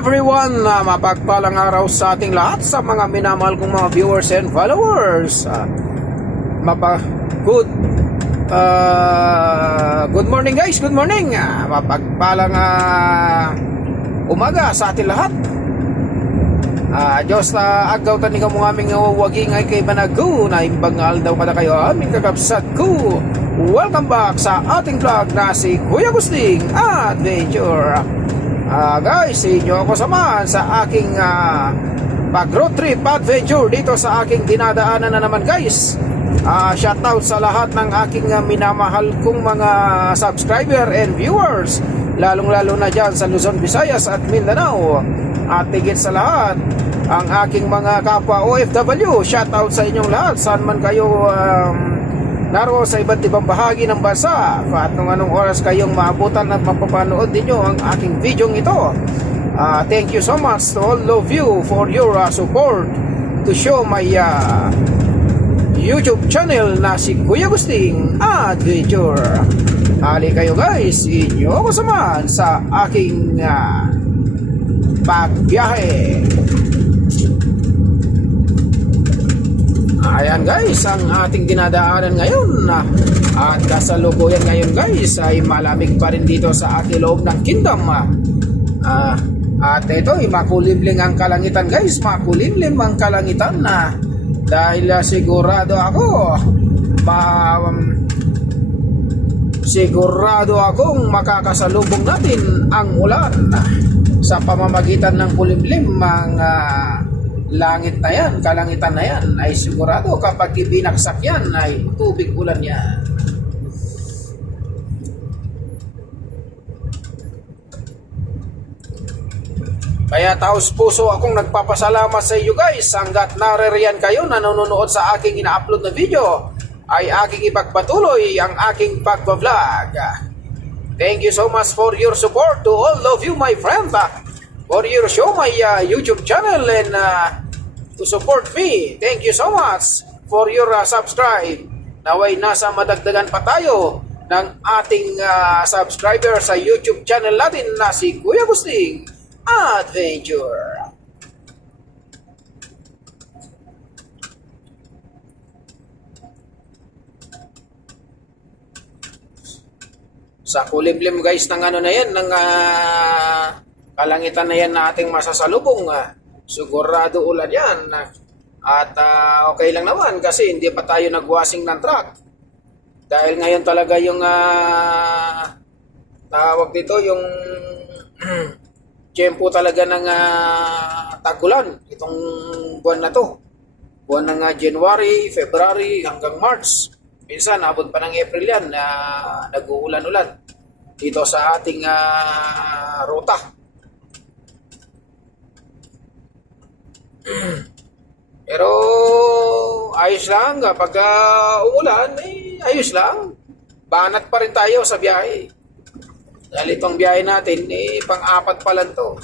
everyone, mapagpalang araw sa ating lahat sa mga minamahal kong mga viewers and followers. Good morning guys, good morning. Mapagpalang umaga sa ating lahat. Diyos agaw tani ka mong aming waging ay kay Banago na imbangal daw kada kayo aming kakapsat ko. Welcome back sa ating vlog na si Kuya Agusting Adventure. Guys, inyo ako samahan sa aking pag-road trip adventure dito sa aking dinadaanan na naman guys. Shoutout sa lahat ng aking minamahal kong mga subscriber and viewers, lalong-lalo na dyan sa Luzon, Visayas at Mindanao. At higit sa lahat, ang aking mga kapwa OFW, shoutout sa inyong lahat, saan man kayo naroon sa iba't ibang bahagi ng bansa, at nung anong oras kayong maabutan at mapapanood ninyo ang aking video ito. Thank you so much to all of you for your support to show my YouTube channel na si Kuya Agusting Adventure. Hali kayo guys, inyo ako samahan sa aking pagbiyahe. Ayan guys, ang ating dinadaanan ngayon at kasalukuyan ngayon guys ay malamig pa rin dito sa ating loob ng kingdom. At ito ay makulimlim ang kalangitan guys, makulimlim ang kalangitan dahil sigurado akong makakasalubong natin ang ulan sa pamamagitan ng kulimlim ang langit na yan, kalangitan na yan, ay sigurado kapag ibinaksak yan ay tubig ulan yan. Kaya taos puso akong nagpapasalamat sa iyo guys hanggat naririyan kayo na nanonood sa aking ina-upload na video ay aking ipagpatuloy ang aking pagbablog. Thank you so much for your support to all of you my friend, for your show my YouTube channel and to support me. Thank you so much for your subscribe. Naway nasa madagdagan pa tayo ng ating subscriber sa YouTube channel natin na si Kuya Agusting Adventure. Sa kulimlim guys ng ano na yan, ng kalangitan na yan na ating masasalubong, sigurado ulan yan. At okay lang naman kasi hindi pa tayo nagwashing ng truck. Dahil ngayon talaga yung tawag dito, yung tiyempo talaga ng tag-ulan itong buwan na to. Buwan ng January, February hanggang March. Minsan abot pa ng April yan na nag-uulan-ulan dito sa ating ruta. Pero ayos lang kapag umulan, ayos lang. Banat pa rin tayo sa biyahe. Dahil itong biyahe natin, pang-apat pa lang to.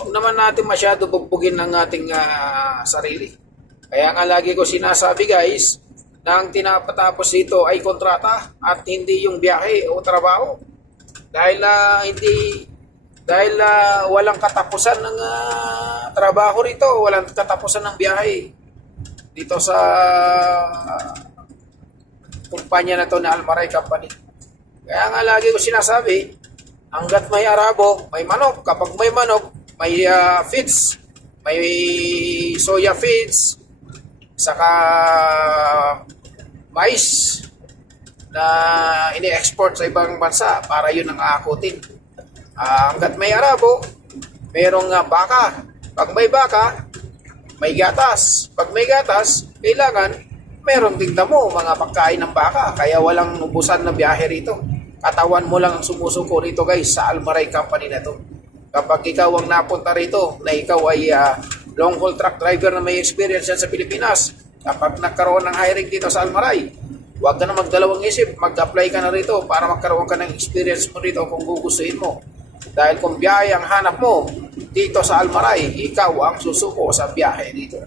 Huwag naman natin masyado bugbugin ng ating sarili. Kaya nga lagi ko sinasabi guys, na ang tinapatapos dito ay kontrata at hindi yung biyahe o trabaho. Dahil walang katapusan ng trabaho rito, walang katapusan ng biyahe dito sa kumpanya na to na Almaray Company. Kaya nga lagi ko sinasabi, hanggat may arabo, may manok. Kapag may manok, may feeds, may soya feeds, saka mais na ini-export sa ibang bansa para yun ang aakutin. Hanggat may arabo, mayroong baka. Pag may baka, may gatas. Pag may gatas, kailangan meron ding damo, mga pagkain ng baka. Kaya walang ubusan na biyahe rito. Katawan mo lang ang sumusuko rito guys sa Almaray Company na to. Kapag ikaw ang napunta rito na ikaw ay long haul truck driver na may experience yan sa Pilipinas, kapag nagkaroon ng hiring dito sa Almaray, huwag ka na magdalawang isip, mag-apply ka na rito para magkaroon ka ng experience mo rito kung gugustuhin mo. Dahil kung biyahe ang hanap mo dito sa Almaray, ikaw ang susuko sa biyahe dito.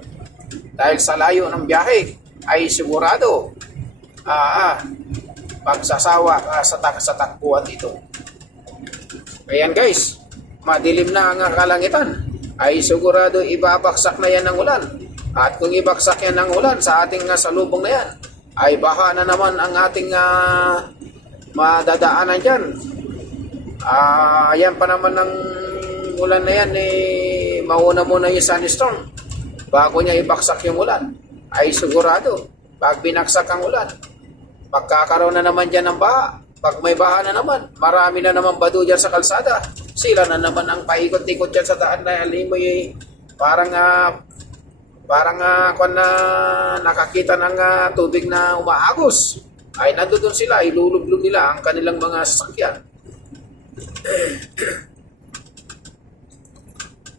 Dahil sa layo ng biyahe ay sigurado magsasawa ka sa takbuhan dito. Ayan guys, madilim na ang kalangitan, ay sigurado ibabaksak na yan ng ulan. At kung ibaksak yan ng ulan sa ating salubong na yan, ay baha na naman ang ating madadaanan dyan. Ayan pa naman ng ulan na yan, mauna muna yung sunstorm bago niya ibaksak yung ulan. Ay sigurado, pag binaksak ang ulan, magkakaroon na naman dyan ng baha. Pag may baha na naman, marami na naman bado dyan sa kalsada. Sila na naman ang paikot-ikot dyan sa daan na alimoy, parang kung nakakita ng tubig na umaagos. Ay nandoon sila, ilulublog nila ang kanilang mga sasakyan.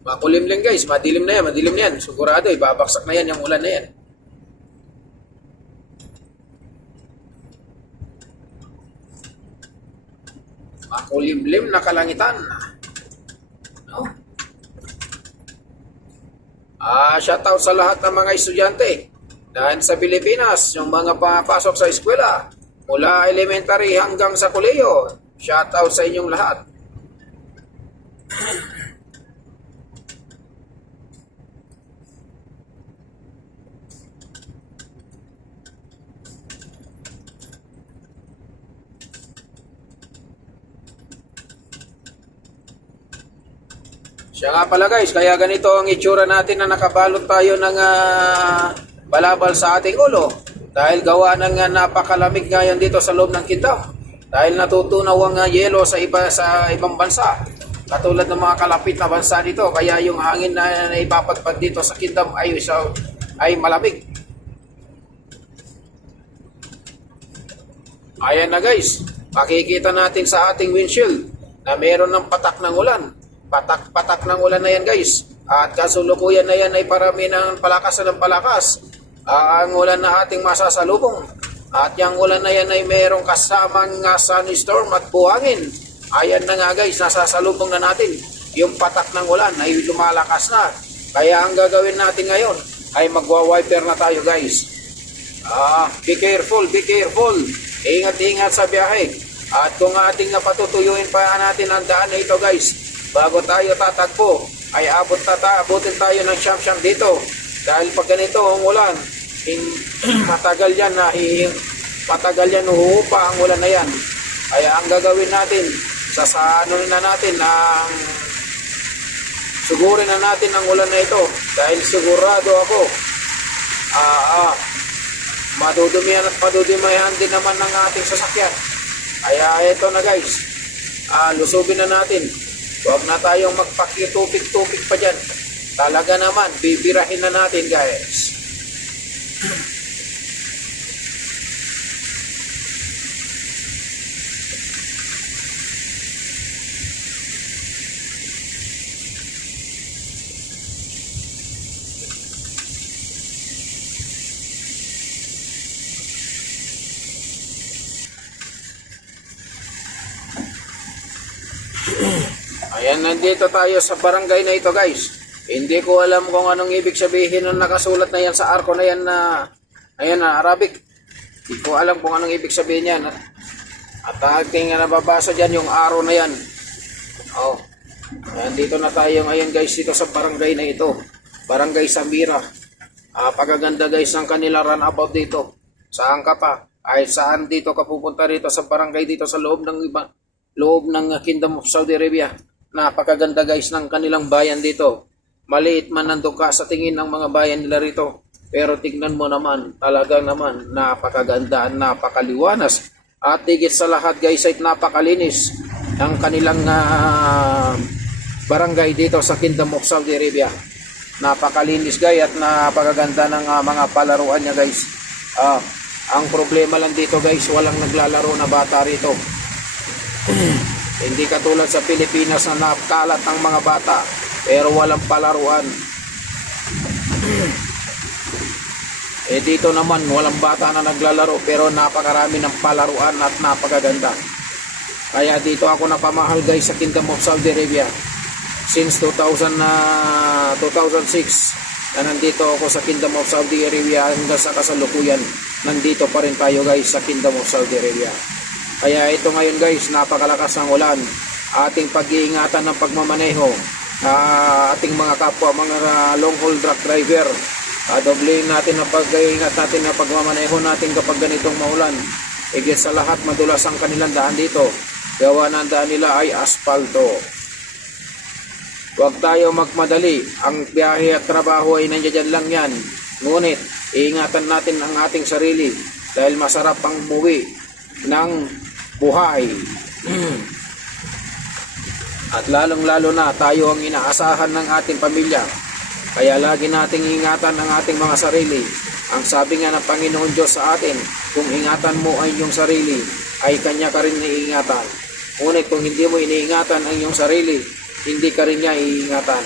Makulimlim guys, madilim na yan. Sigurado, ibabaksak na yan yung ulan na yan. Makulimlim na kalangitan. No? Shoutout sa lahat ng mga estudyante dahil sa Pilipinas, yung mga papasok sa eskwela, mula elementary hanggang sa kolehiyo. Shoutout sa inyong lahat. Siya nga pala guys, kaya ganito ang itsura natin na nakabalot tayo ng balabal sa ating ulo. Dahil gawa ng napakalamig ngayon dito sa loob ng Kingdom. Dahil natutunaw ang yelo sa ibang bansa. Katulad ng mga kalapit na bansa dito. Kaya yung hangin na ipapadpad dito sa Kingdom ay malamig. Ayan na guys, makikita natin sa ating windshield na meron ng patak ng ulan. Patak ng ulan na yan guys. At kasulukuyan na yan ay parami ng palakas ng palakas. Ang ulan na ating masasalubong. At yung ulan na yan ay mayroong kasamang sunstorm at buhangin. Ayan na nga guys, nasasalubong na natin. Yung patak ng ulan ay lumalakas na. Kaya ang gagawin natin ngayon ay magwa-wiper na tayo guys. Be careful. Ingat sa biyahe. At kung ating napatutuyuin pa natin ang daan na ito guys, bago tayo tatagpo, ay abutin tayo ng siyam-siyam dito. Dahil pag ganito ang ulan, matagal yan uhupa ang ulan na yan. Kaya ang gagawin natin, sasanunin na natin sugurin na natin ang ulan na ito. Dahil sigurado ako, madudumihan at madudumihan din naman ng ating sasakyan. Kaya ito na guys, lusubin na natin. Huwag na tayong magpakitupik-tupik pa dyan. Talaga naman, bibirahin na natin guys. Ayan, nandito tayo sa barangay na ito guys. Hindi ko alam kung anong ibig sabihin ng nakasulat na yan sa arko na yan na Arabic. Hindi ko alam kung anong ibig sabihin yan. At ating nababasa dyan yung arrow na yan. Ayan, dito na tayo ngayon guys, dito sa barangay na ito. Barangay Samira. Pagaganda guys ng kanila runabout dito. Saan ka pa? Ay saan dito ka pupunta dito sa barangay dito sa loob ng Kingdom of Saudi Arabia. Napakaganda guys ng kanilang bayan dito. Maliit man nandun ka sa tingin ng mga bayan nila rito. Pero tignan mo naman, talaga naman, napakaganda, napakaliwanas. At higit sa lahat guys ay napakalinis ng kanilang barangay dito sa Kingdom of Saudi Arabia. Napakalinis guys at napakaganda ng mga palaruan niya guys. Ang problema lang dito guys, walang naglalaro na bata rito. Hindi katulad sa Pilipinas na napakalat ng mga bata pero walang palaruan. Dito naman walang bata na naglalaro pero napakarami ng palaruan at napakaganda. Kaya dito ako napamahal guys sa Kingdom of Saudi Arabia. Since 2006 na nandito ako sa Kingdom of Saudi Arabia hanggang sa kasalukuyan. Nandito pa rin tayo guys sa Kingdom of Saudi Arabia. Kaya ito ngayon guys, napakalakas ng ulan. ating pag-iingatan ng pagmamaneho, ating mga kapwa, mga long haul truck driver. Doblehin natin ang pag-iingat natin na pagmamaneho natin kapag ganitong maulan. Higit sa lahat, madulas ang kanilang daan dito. Gawa ng daan nila ay aspalto. Huwag tayo magmadali. Ang biyahe at trabaho ay nandiyan lang yan. Ngunit, iingatan natin ang ating sarili dahil masarap ang buwi ng buhay. At lalong-lalo na tayo ang inaasahan ng ating pamilya. Kaya lagi nating ingatan ang ating mga sarili. Ang sabi nga ng Panginoon Diyos sa atin, kung ingatan mo ang iyong sarili, ay Kanya ka rin iingatan. Ngunit kung hindi mo iniingatan ang iyong sarili, hindi ka rin niya iingatan.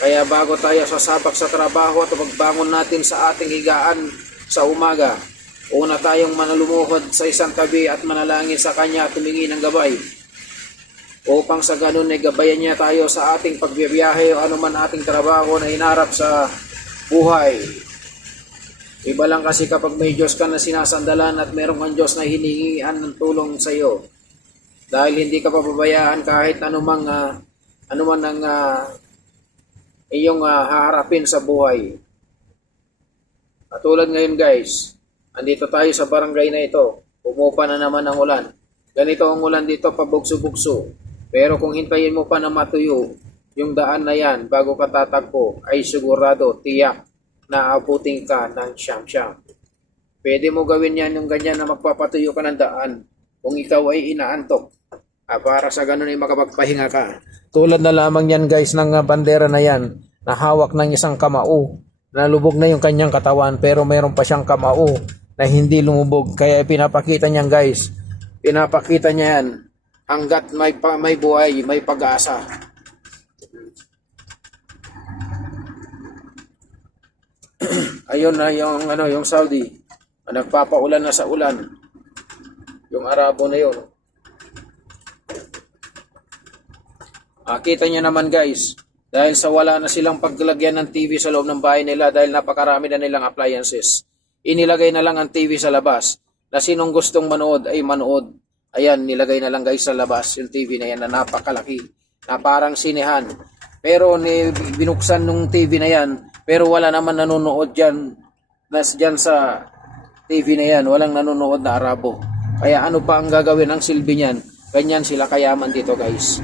Kaya bago tayo sasabak sa trabaho at pagbangon natin sa ating higaan sa umaga, una tayong manalumuhod sa isang tabi at manalangin sa Kanya at tumingi ng gabay. Upang sa ganun ay gabayan niya tayo sa ating pagbibiyahe o anuman ating trabaho na inarap sa buhay. Iba lang kasi kapag may Diyos ka na sinasandalan at meron kang Diyos na hiningian ng tulong sa iyo. Dahil hindi ka papabayaan kahit anuman ang iyong haharapin sa buhay. Katulad ngayon guys, andito tayo sa barangay na ito. Umupa na naman ang ulan. Ganito ang ulan dito, pabugso-bugso. Pero kung hintayin mo pa na matuyo yung daan na yan bago ka tatakbo, ay sigurado, tiyak na abutin ka ng siyam-siyam. Pwede mo gawin yan yung ganyan na magpapatuyo ka ng daan kung ikaw ay inaantok. Para sa ganun ay makapagpahinga ka. Tulad na lamang yan guys ng bandera na yan na hawak ng isang kamao. Nalubog na yung kanyang katawan pero mayroon pa siyang kamao na hindi lumubog. Kaya pinapakita niyan guys. Pinapakita niya yan hanggat may buhay, may pag-asa. Ayun na yung Saudi. Nagpapaulan na sa ulan. Yung Arabo na yun. Kita niya naman guys, dahil sa wala na silang paglagyan ng TV sa loob ng bahay nila dahil napakarami na nilang appliances. Inilagay na lang ang TV sa labas na sinong gustong manood ay manood. Ayan, nilagay na lang guys sa labas yung TV na yan na napakalaki, na parang sinehan. Pero binuksan nung TV na yan, pero wala naman nanonood dyan sa TV na yan. Walang nanonood na Arabo. Kaya ano pa ang gagawin ang silbi niyan? Ganyan sila kayaman dito guys.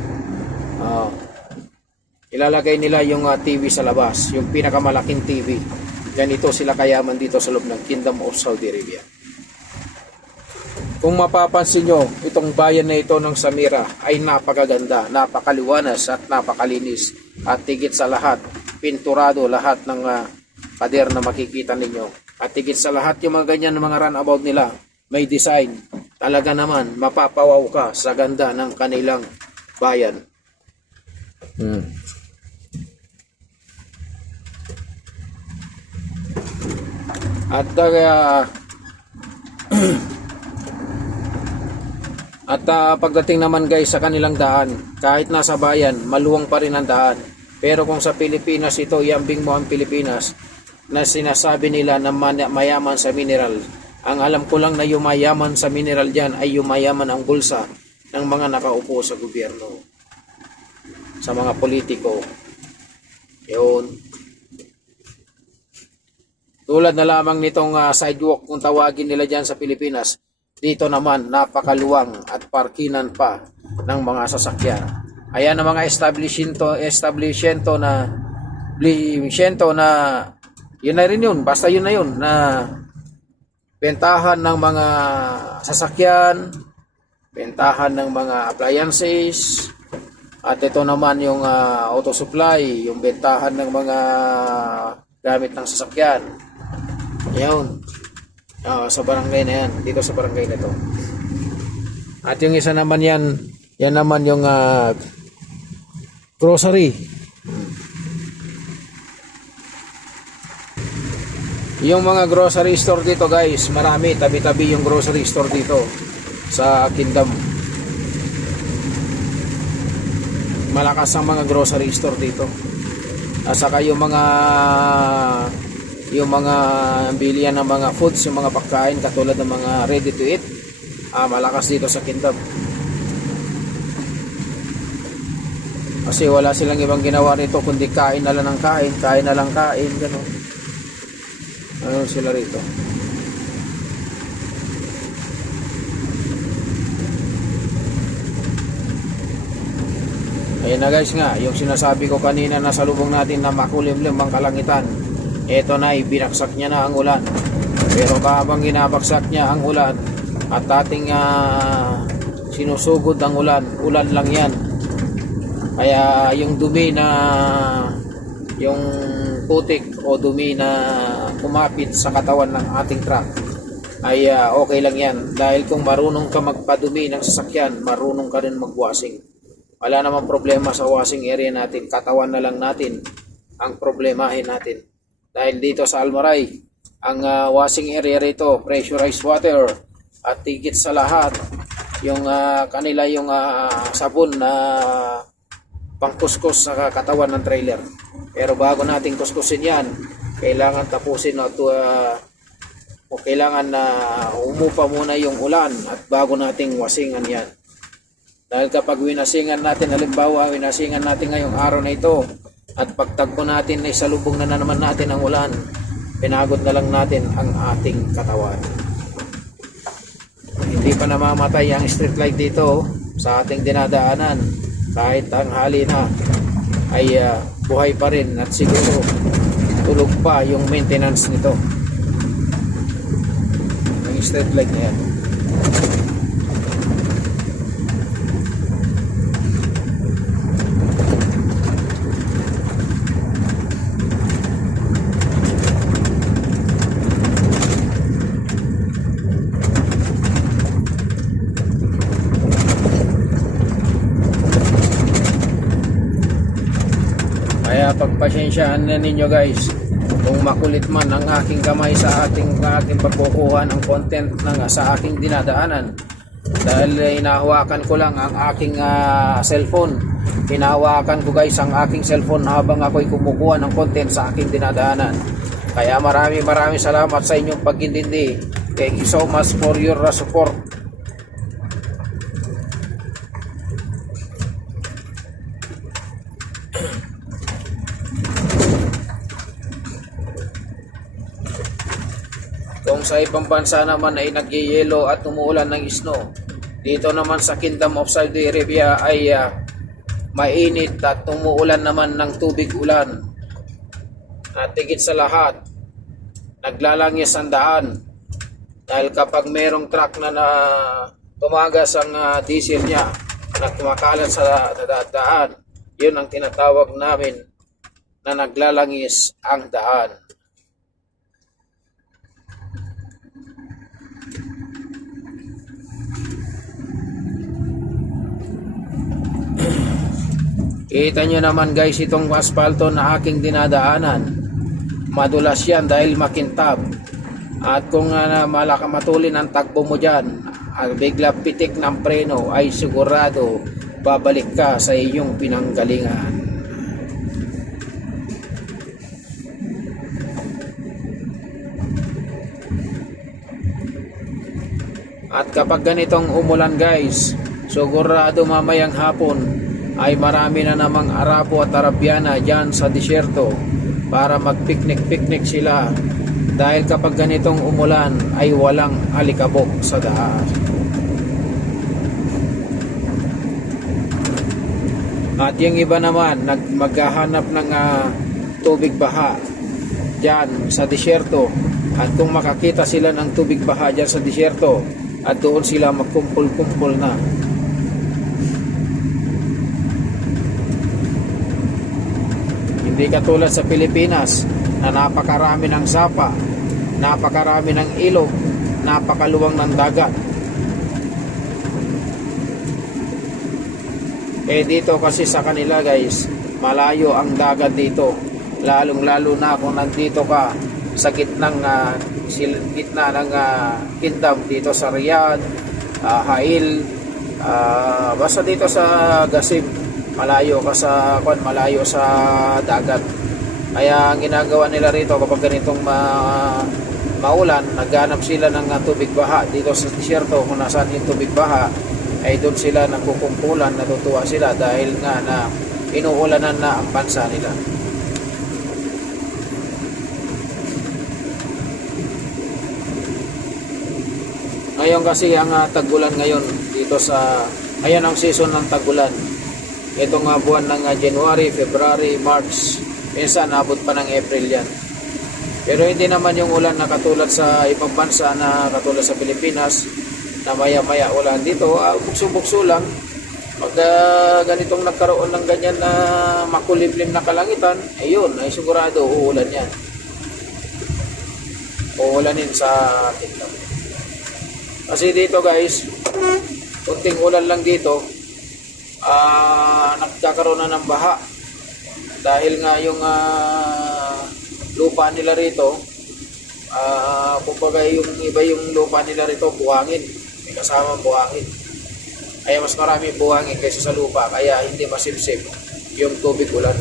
Ilalagay nila yung TV sa labas, yung pinakamalaking TV. Ganito sila kayaman dito sa loob ng Kingdom of Saudi Arabia. Kung mapapansin nyo, itong bayan na ito ng Samira ay napakaganda, napakaliwanas at napakalinis. At higit sa lahat, pinturado lahat ng pader na makikita ninyo. At higit sa lahat, yung mga ganyan mga runabout nila, may design. Talaga naman, mapapawaw ka sa ganda ng kanilang bayan. At pagdating naman guys sa kanilang daan, kahit nasa bayan, maluwang pa rin ang daan. Pero kung sa Pilipinas ito, iambing mo ang Pilipinas na sinasabi nila na mayaman sa mineral. Ang alam ko lang na yung mayaman sa mineral dyan ay yung mayaman ang bulsa ng mga nakaupo sa gobyerno, sa mga politiko. Yun. Tulad na lamang nitong sidewalk kung tawagin nila dyan sa Pilipinas. Dito naman napakaluwang at parkinan pa ng mga sasakyan. Ayan ang mga establishento na yun na rin yun, basta yun na yun, na bentahan ng mga sasakyan, bentahan ng mga appliances, at ito naman yung auto supply, yung bentahan ng mga gamit ng sasakyan. Yun. Sa barangay na yan, dito sa barangay na to. At yung isa naman yan naman yung grocery. Yung mga grocery store dito guys, marami, tabi-tabi yung grocery store dito sa Kingdom. Malakas ang mga grocery store dito. At saka yung mga bilihan ng mga foods, yung mga pagkain katulad ng mga ready to eat, malakas dito sa Kingdom. Kasi wala silang ibang ginawa rito kundi kain na lang ng kain, kain na lang kain, gano'n. Ano sila rito? Ayan na guys nga, yung sinasabi ko kanina na salubong natin na makulimlim ang kalangitan. Ito na, binaksak niya na ang ulan. Pero habang ginabaksak niya ang ulan at ating sinusugod ang ulan, ulan lang yan. Kaya yung dumi na, yung putik o dumi na kumapit sa katawan ng ating truck ay okay lang yan. Dahil kung marunong ka magpadumi ng sasakyan, marunong ka rin magwashing. Wala namang problema sa washing area natin, katawan na lang natin ang problemahin natin. Dahil dito sa Almaray, ang washing area rito, pressurized water, at higit sa lahat, yung kanila yung sabon na pangkuskus sa katawan ng trailer. Pero bago natin kuskusin yan, kailangan tapusin o kailangan na umupa muna yung ulan at bago nating wasingan yan. Dahil kapag winasingan natin, halimbawa winasingan natin ngayong araw na ito at pagtagpo natin ay salubong na naman natin ang ulan, pinagod na lang natin ang ating katawan. Hindi pa namamatay ang street light dito sa ating dinadaanan. Kahit tanghali na ay buhay pa rin at siguro tulog pa yung maintenance nito. Ang street light na yan. Kaya pagpasensyaan na ninyo guys kung makulit man ang aking kamay sa aking pagkukuha ng content sa aking dinadaanan. Dahil hinahawakan ko lang ang aking cellphone. Hinahawakan ko guys ang aking cellphone habang ako'y kumukuha ng content sa aking dinadaanan. Kaya maraming salamat sa inyong pag-intindi. Thank you so much for your support. Kung sa ibang bansa naman ay nagyayelo at umuulan ng snow, dito naman sa Kingdom of Saudi Arabia ay mainit at umuulan naman ng tubig ulan. At higit sa lahat, naglalangis ang daan. Dahil kapag merong truck na tumagas ang diesel niya na kumakalat sa daan, yun ang tinatawag namin na naglalangis ang daan. Kita nyo naman guys itong asfalto na aking dinadaanan. Madulas yan dahil makintab. At kung matulin ang takbo mo dyan, bigla pitik ng preno, ay sigurado babalik ka sa iyong pinanggalingan. At kapag ganitong umulan guys, sigurado mamayang hapon ay marami na namang Arabo at Arabiana dyan sa disyerto para magpiknik-piknik sila dahil kapag ganitong umulan ay walang alikabok sa daan. At yung iba naman maghahanap ng tubig baha dyan sa disyerto, at kung makakita sila ng tubig baha dyan sa disyerto at doon sila magkumpul-kumpul na. Hindi katulad sa Pilipinas na napakarami ng sapa, napakarami ng ilog, napakaluwang ng dagat. Dito kasi sa kanila guys, malayo ang dagat dito. Lalong-lalo na kung nandito ka sa gitna ng kingdom dito sa Riyadh, Hail, basta dito sa Gasim. Malayo sa dagat. Kaya ang ginagawa nila rito kapag ganitong maulan, naghanap sila ng tubig baha dito sa disyerto. Kung nasaan yung tubig baha ay doon sila nagkukumpulan, natutuwa sila dahil nga na inuulanan na ang bansa nila. Ngayon kasi ang tag-ulan ngayon dito sa, ayan ang season ng tag-ulan. Itong buwan ng January, February, March, minsan abot pa ng April yan. Pero hindi naman yung ulan na katulad sa ibang bansa, na katulad sa Pilipinas, na maya-maya ulan. Dito, bukso-bukso lang. Pag ganitong nagkaroon ng ganyan na makulimlim na kalangitan, ayun, ay sigurado uulan yan. Uulanin sa atin lang. Kasi dito guys, kunting ulan lang dito, nagkakaroon na ng baha. Dahil nga yung lupa nila rito, kumbaga yung iba yung lupa nila rito, buhangin. May kasamang buhangin. Kaya mas marami buhangin kaysa sa lupa, kaya hindi masipsip yung tubig ulan.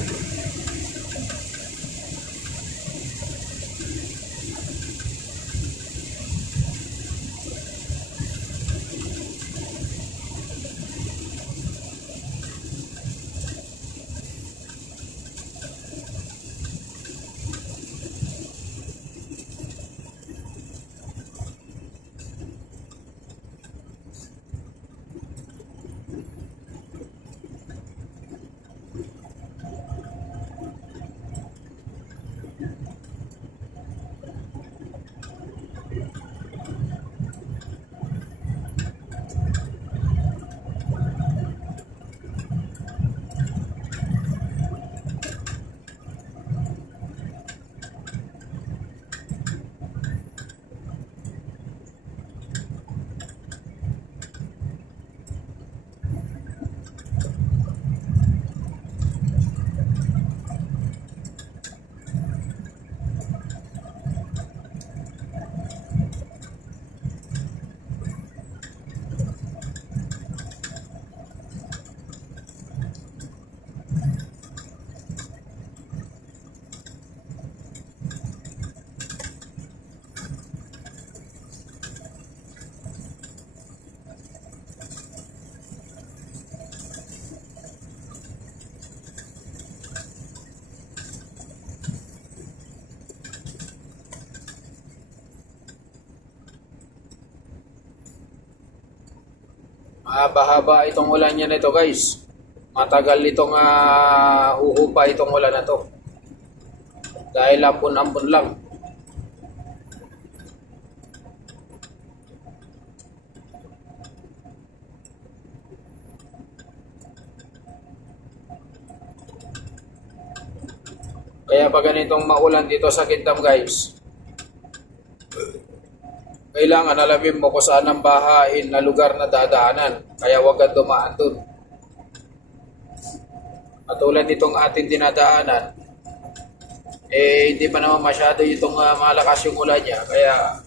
Mahaba-haba itong ulan niya nito guys. Matagal itong uhupa itong ulan na to. Dahil ampun-ampun lang. Kaya pag ganitong maulan dito sa Kitam guys, kailangan alamin mo kung saan ang bahain na lugar na dadaanan. Kaya huwag kang dumaan dun. Katulad nitong ating dinadaanan, hindi pa naman masyado itong malakas yung ulan niya. Kaya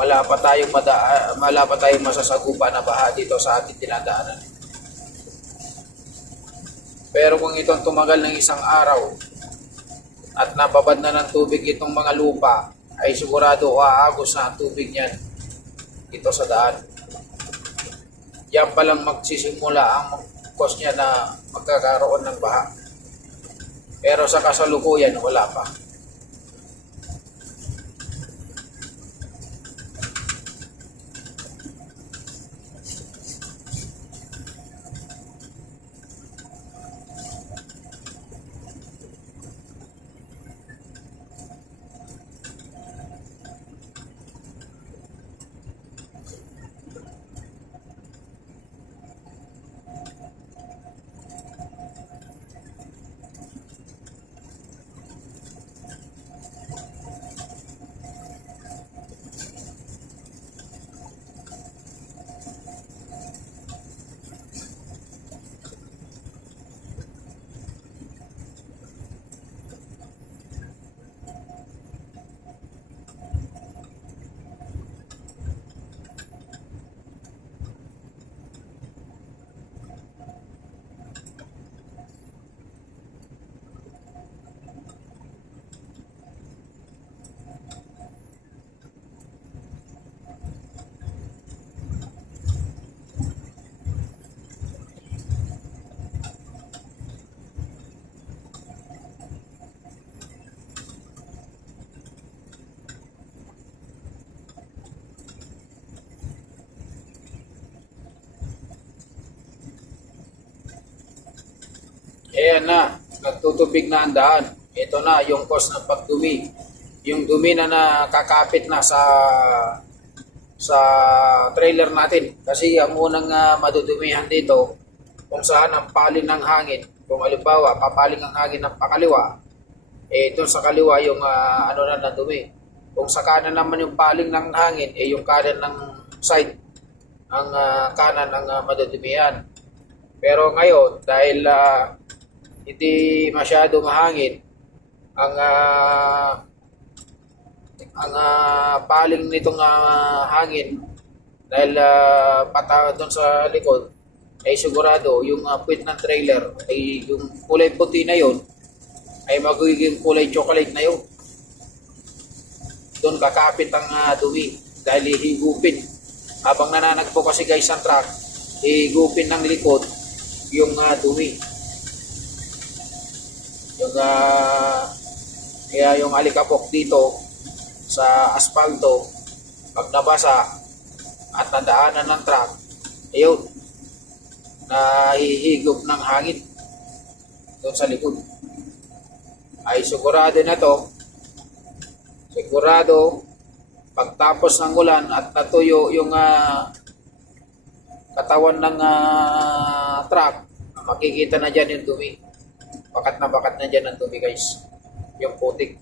wala pa tayong masasagupa na baha dito sa ating dinadaanan. Pero kung itong tumagal ng isang araw at nababad na ng tubig itong mga lupa, ay sigurado aagos na ang tubig niyan dito sa daan. Yan palang magsisimula ang cause niya na magkakaroon ng baha. Pero sa kasalukuyan, wala pa. Ayan na, nagtutubig na ang daan. Ito na yung cause ng pagdumi. Yung dumi na nakakapit na sa trailer natin. Kasi ang unang madudumihan dito, kung saan ang paling ng hangin, kung halimbawa papaling ang hangin ng pakaliwa, doon sa kaliwa yung ano na nadumi. Kung sa kanan naman yung paling ng hangin, yung kanan ng side, ang kanan ang madudumihan. Pero ngayon, dahil hindi masyado mahangin, ang paling nitong hangin, dahil pata doon sa likod, ay sigurado yung puwit ng trailer, ay yung kulay puti na yon ay magiging kulay chocolate na yun. Doon kakapit ang dumi dahil higupin. Habang nananagpo kasi guys ang truck, higupin ng likod yung dumi. Yung kaya yung alikabok dito sa asfalto, pag nabasa at nadaanan ng truck, ayun, nahihigop ng hangin doon sa likod. Ay sigurado na to, sigurado pagtapos ng ulan at natuyo yung katawan ng truck, makikita na dyan yung dumi. Bakat na dyan ang dumi guys, yung putik.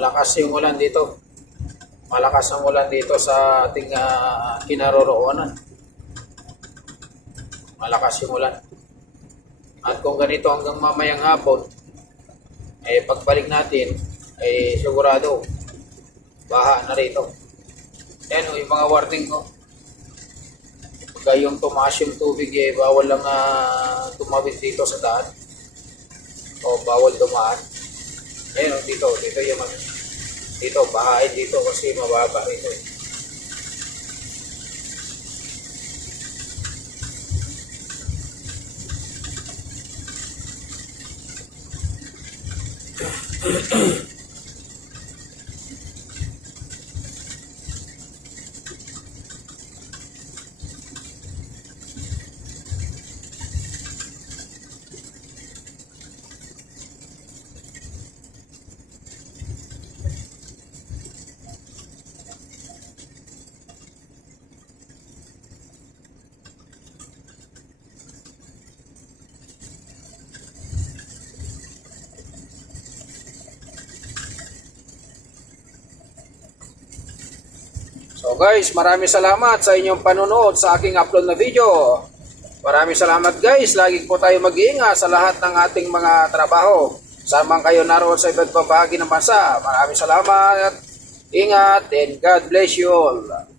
Malakas yung ulan dito. Malakas ang ulan dito sa ating kinaroroonan. Malakas yung ulan. At kung ganito hanggang mamayang hapon, pagbalik natin, sigurado, baha na rito. Yan yung mga warning ko. Pagka yung tumaas yung tubig, bawal lang tumawid dito sa daan. O bawal dumaan. Ayun, dito yung dito, bahain dito kasi mababa rito. So guys, maraming salamat sa inyong panonood sa aking upload na video. Maraming salamat guys. Lagi po tayo mag-iingat sa lahat ng ating mga trabaho. Samang kayo naroon sa iba't ibang bahagi ng bansa. Maraming salamat. Ingat and God bless you all.